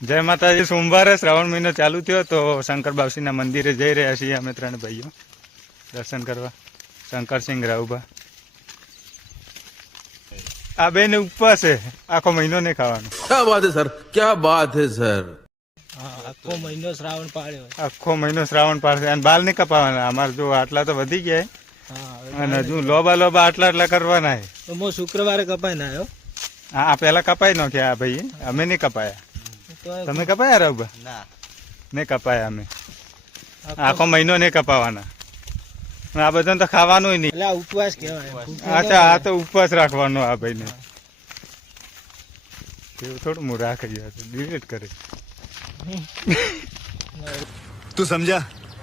જય માતાજી। સોમવારે શ્રાવણ મહિનો ચાલુ થયો તો શંકર બાવસીના મંદિરે જઈ રહ્યા છીએ અમે ત્રણ ભાઈઓ દર્શન કરવા। શંકરસિંહ રાવભા આ બેને ઉપવાસ છે, આખો મહિનો નહીં ખાવાનું। क्या बात है सर, क्या बात है सर। આખો મહિનો શ્રાવણ પાળ્યો, આખો મહિનો શ્રાવણ પાળશે અને બાલ નહીં કપાવાના। અમારે જો આટલા તો વધી ગયા અને હજુ લોબા લોબા આટલા કરવાના છે। તો હું શુક્રવારે કપાઈ ના આવ્યો। હા પેલા કપાઈ નાખ્યા આ ભાઈ, અમે નહીં કપાયા। તમે કપાયા રાવભા? ના, નહીં કપાયા અમે। આખો મહિનો નહીં કપાવાના। આ બધાને તો ખાવાનું નહીં। એટલે આ ઉપવાસ કહેવાય। અચ્છા, આ તો ઉપવાસ રાખવાનો આ ભાઈને। એવું થોડું હું રાખી ડિલીટ કરે। तू समझा?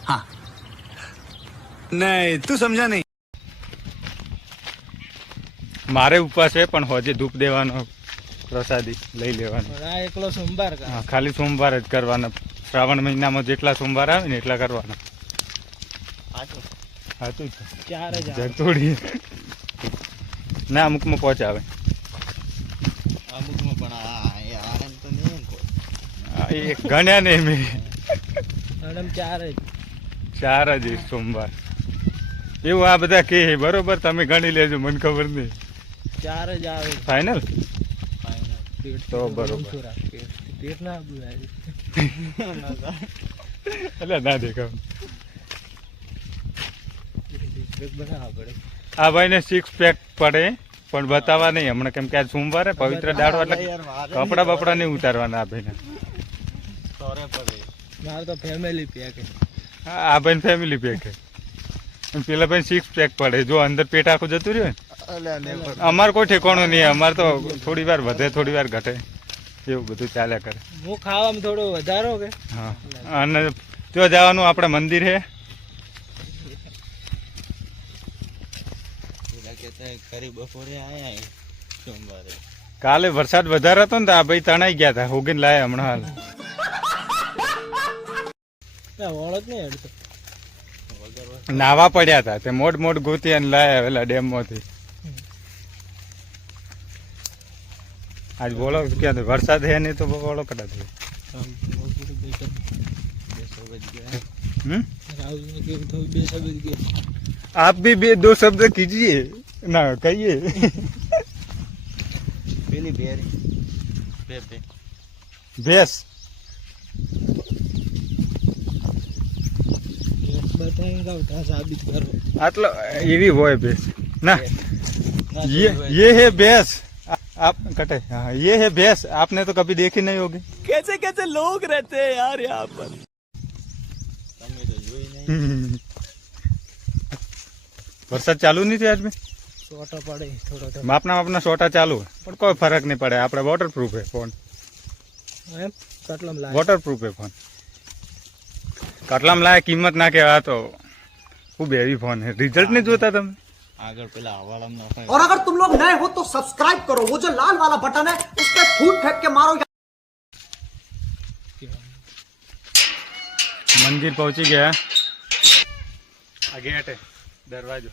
हाँ नहीं तू समझा नहीं। મારે ઉપવાસ છે પણ હોજે ધૂપ દેવાનો, પ્રસાદી લઈ લેવાનો। પણ આ એકલો સોમવાર કા હા, ખાલી સોમવાર જ કરવાના। શ્રાવણ મહિનામાં જેટલા સોમવાર આવે ને એટલા કરવાના। સાચું છે, ચાર જ આવે। જગતોડી ના અમુકમાં પહોંચાવે। અમુકમાં પણ આનંદ તો નહીં એ ગણ્યા નહીં મેં, આનંદ ચાર જ। ચાર જ સોમવાર એવું આ બધા કે બરોબર। તમે ગણી લેજો, મને ખબર નહીં। ચાર જ આવે ફાઇનલ પેટ તો બરોબર। પેટ ના બુરાય એટલે ના દેખાવ। બનાવવા પડે। આ ભાઈને 6 પેક પડે પણ બતાવવા નહીં હમણાં, કેમ કે આજ સોમવારે પવિત્ર દાડો એટલે કપડા બપડા નહીં ઉતારવાના આ ભાઈને। મારે તો ફેમિલી પેક। હા, આ ભાઈને ફેમિલી પેક છે। પેલા ભાઈ 6 પેક પડે, જો અંદર પેટ આખું જતું રહ્યું ને। અમારે કોઈ ઠેકાણું નહીં, અમારે તો થોડી વાર વધે થોડી વાર ઘટે, એવું બધું ચાલ્યા કરે। હું ખાવામાં થોડો વધારો કે હા, અને ત્યાં જવાનું આપણે મંદિર છે। કાલે વરસાદ વધારે હતો ને તો આ ભાઈ તણાઈ ગયા હતા, હોગીને લાયા હમણાં હાલ। ઓળખ નહીં હેડતો। નાવા પડ્યા હતા તે મોડ ગોતી અને લાયા પેલા ડેમ માંથી। આજ બોલો ક્યાં વરસાદ હે નહીં તો બોલો કદાચ। आप भी 2 शब्द कीजिए ना, कहिए। પેલી ભેર ભેંસ સાબિત કરો। આટલો એવી હોય ભેંસ ના। ये है भैंस, आप कटे। हाँ, ये है भैंस, आपने तो कभी देखी नहीं होगी। कैसे कैसे लोग रहते हैं यार यहाँ पर। વરસાદ ચાલુ નહીં થયો આજ में છોટા પડે થોડા માપના છોટા ચાલુ પણ કોઈ ફરક નહીં પડે। આપણે વોટરપ્રૂફ है फोन, એમ કટલમ લાય वॉटरप्रूफ है फोन। કટલામ લાય કિંમત ના કહેવા, તો ખૂબ હેવી ફોન है। रिजल्ट नहीं જોતા તમે? આગળ પેલા હવાલામાં और अगर तुम लोग नए हो तो सब्सक्राइब करो, वो जो लाल वाला बटन है उस पर फूट फेंक के मारो। મંદિર પહોંચી ગયા। આ ગેટ है, દરવાજો।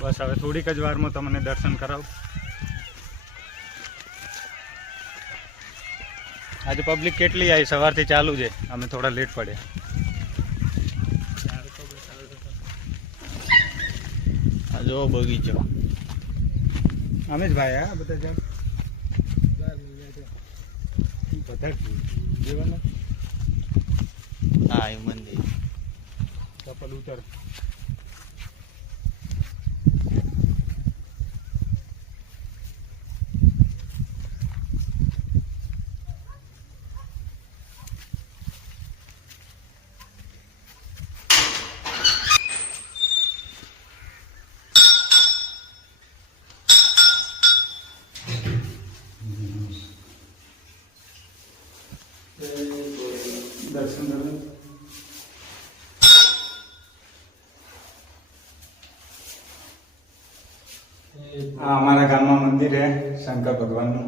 બસ હવે થોડીક જ વારમાં તમને દર્શન કરાવું। આજે પબ્લિક કેટલી આવી, સવારથી ચાલુ છે, અમે થોડા લેટ પડ્યા। આ જો બગીચો અમે જ ભાઈ આ બધા જાણ બધા જેવાના। હા એ મંદિર ચપ્પલ ઉતર। દર્શન કરો। આ અમારા ગામમાં મંદિર છે શંકર ભગવાનનું,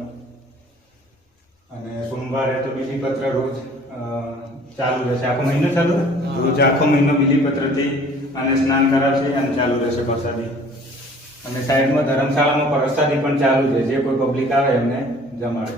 અને સોમવારે તો બીલીપત્ર રોજ ચાલુ રહેશે. આખો મહિનો ચાલુ રોજ આખો મહિનો બીલીપત્રથી અને સ્નાન કરાવશે અને ચાલુ રહેશે પ્રસાદી. અને સાઈડમાં ધર્મશાળામાં પ્રસાદી પણ ચાલુ છે. જે કોઈ પબ્લિક આવે એમને જમાડે.